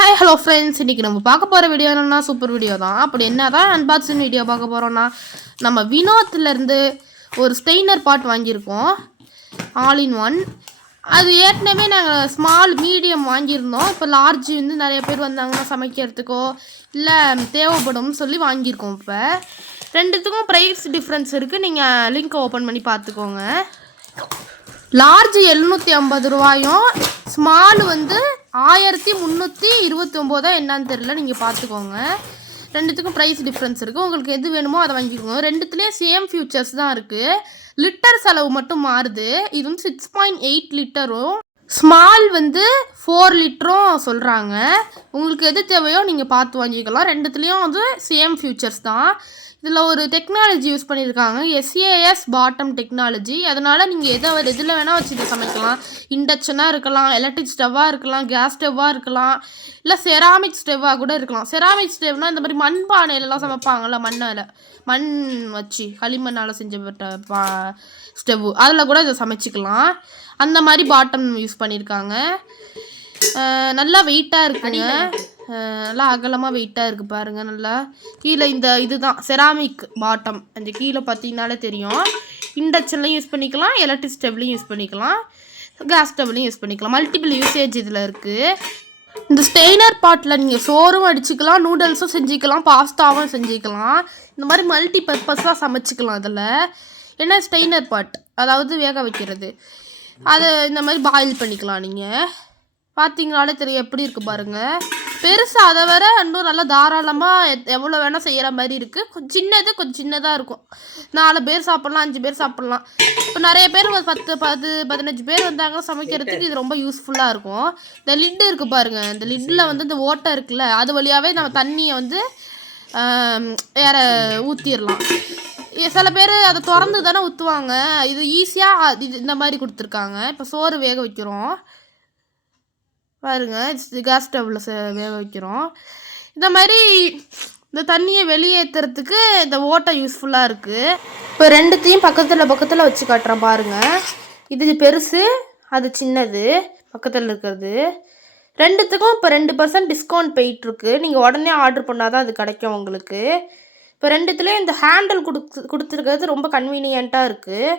Hi hello friends இன்றைக்கி நம்ம பார்க்க போகிற வீடியோ என்னன்னா சூப்பர் வீடியோ தான். அப்படி என்ன தான் அன்பாக்சிங் வீடியோ பார்க்க போகிறோன்னா நம்ம வினோத்துலேருந்து ஒரு ஸ்டெய்னர் பாட் வாங்கியிருக்கோம். ஆல் இன் ஒன் அது ஏற்கனவே நாங்கள் ஸ்மால் மீடியம் வாங்கியிருந்தோம். இப்போ லார்ஜ் வந்து நிறைய பேர் வந்தாங்கன்னா சமைக்கிறதுக்கோ இல்லை தேவைப்படும்னு சொல்லி வாங்கியிருக்கோம் இப்போ. ரெண்டுத்துக்கும் ப்ரைஸ் டிஃப்ரென்ஸ் இருக்குது நீங்கள் லிங்க்கை ஓப்பன் பண்ணி பார்த்துக்கோங்க. லார்ஜ் எழுநூற்றி ஐம்பது ரூபாயும் ஸ்மால் வந்து ஆயிரத்தி முந்நூற்றி இருபத்தி ஒம்போதா என்னன்னு தெரியல நீங்கள் பார்த்துக்கோங்க. ரெண்டுத்துக்கும் ப்ரைஸ் டிஃப்ரென்ஸ் இருக்குது உங்களுக்கு எது வேணுமோ அதை வாங்கிக்கோங்க. ரெண்டுத்துலேயும் சேம் ஃபியூச்சர்ஸ் தான் இருக்குது லிட்டர் செலவு மட்டும் மாறுது. இது வந்து சிக்ஸ் பாயிண்ட் எயிட் லிட்டரும். ஸ்மால் வந்து ஃபோர் லிட்டரும் சொல்கிறாங்க உங்களுக்கு எது தேவையோ நீங்கள் பார்த்து வாங்கிக்கலாம். ரெண்டுத்துலேயும் வந்து சேம் ஃபியூச்சர்ஸ் தான். இதில் ஒரு டெக்னாலஜி யூஸ் பண்ணியிருக்காங்க எஸ்ஏஎஸ் பாட்டம் டெக்னாலஜி அதனால் நீங்கள் எதை எதில் வேணால் வச்சு இதை சமைக்கலாம். இண்டக்ஷனாக இருக்கலாம் எலக்ட்ரிக் ஸ்டவ்வாக இருக்கலாம் கேஸ் ஸ்டவ்வாக இருக்கலாம் இல்லை செராமிக் ஸ்டவ்வாக கூட இருக்கலாம். செராமிக் ஸ்டவ்னால் இந்த மாதிரி மண் பானையிலலாம் சமைப்பாங்கள்ல மண்ணால் மண் வச்சு களிமண்ணால் செஞ்சப்பட்ட பா ஸ்டவ் அதில் கூட இதை சமைச்சிக்கலாம். அந்த மாதிரி பாட்டம் யூஸ் பண்ணியிருக்காங்க நல்லா வெயிட்டாக இருக்குங்க. நல்லா அகலமாக வெயிட்டாக இருக்குது பாருங்கள் நல்லா. கீழே இந்த இதுதான் செராமிக் பாட்டம் அந்த கீழே பார்த்தீங்கனாலே தெரியும். இண்டக்ஷன்லையும் யூஸ் பண்ணிக்கலாம் எலக்ட்ரிக் ஸ்டவ்லையும் யூஸ் பண்ணிக்கலாம். கேஸ் ஸ்டவ்லையும் யூஸ் பண்ணிக்கலாம். மல்டிபிள் யூசேஜ் இதில் இருக்குது இந்த ஸ்டெய்னர் பாட்டில் நீங்கள் சோறும் அடிச்சுக்கலாம் நூடுல்ஸும் செஞ்சுக்கலாம் பாஸ்தாவும் செஞ்சுக்கலாம். இந்த மாதிரி மல்டி பர்பஸாக சமைச்சிக்கலாம் அதில். ஏன்னா ஸ்டெய்னர் பாட் அதாவது வேக வைக்கிறது. அதை இந்த மாதிரி பாயில் பண்ணிக்கலாம் நீங்கள் பார்த்தீங்களாலே தெரியும் எப்படி இருக்குது பாருங்கள் பெருசு அதை வர இன்னும் நல்லா தாராளமாக எவ்வளோ வேணால் செய்கிற மாதிரி இருக்குது கொஞ்சம் சின்னது கொஞ்சம் சின்னதாக இருக்கும். நாலு பேர் சாப்பிட்லாம் அஞ்சு பேர் சாப்பிட்லாம். இப்போ நிறைய பேர் ஒரு பத்து பத்து பதினஞ்சு பேர் வந்தாங்க சமைக்கிறதுக்கு இது ரொம்ப யூஸ்ஃபுல்லாக இருக்கும். இந்த லிட்டு இருக்குது பாருங்கள் இந்த லிட்டில் வந்து இந்த ஓட்டை இருக்குல்ல அது வழியாகவே நம்ம தண்ணியை வந்து வேற ஊற்றிடலாம் சில பேர் அதை திறந்து தானே ஊற்றுவாங்க இது ஈஸியாக இது இந்த மாதிரி கொடுத்துருக்காங்க. இப்போ சோறு வேக வைக்கிறோம். பாருங்கள் கேஸ் ஸ்டவ்வில் வேக வைக்கிறோம். இந்த மாதிரி இந்த தண்ணியை வெளியேற்றுறதுக்கு இந்த ஓட்டை யூஸ்ஃபுல்லாக இருக்குது இப்போ ரெண்டுத்தையும் பக்கத்தில் பக்கத்தில் வச்சு காட்டுறேன் பாருங்கள் இது பெருசு அது சின்னது பக்கத்தில் இருக்கிறது. ரெண்டுத்துக்கும் இப்போ ரெண்டு பர்சன்ட் டிஸ்கவுண்ட் போயிட்டுருக்கு நீங்கள் உடனே ஆர்டர் பண்ணால் தான் அது கிடைக்கும் உங்களுக்கு. இப்போ ரெண்டுத்துலேயும் இந்த ஹேண்டில் கொடுத்து கொடுத்துருக்கிறது ரொம்ப கன்வீனியண்ட்டாக இருக்குது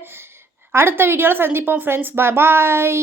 அடுத்த வீடியோவில் சந்திப்போம் ஃப்ரெண்ட்ஸ் பாய் பாய்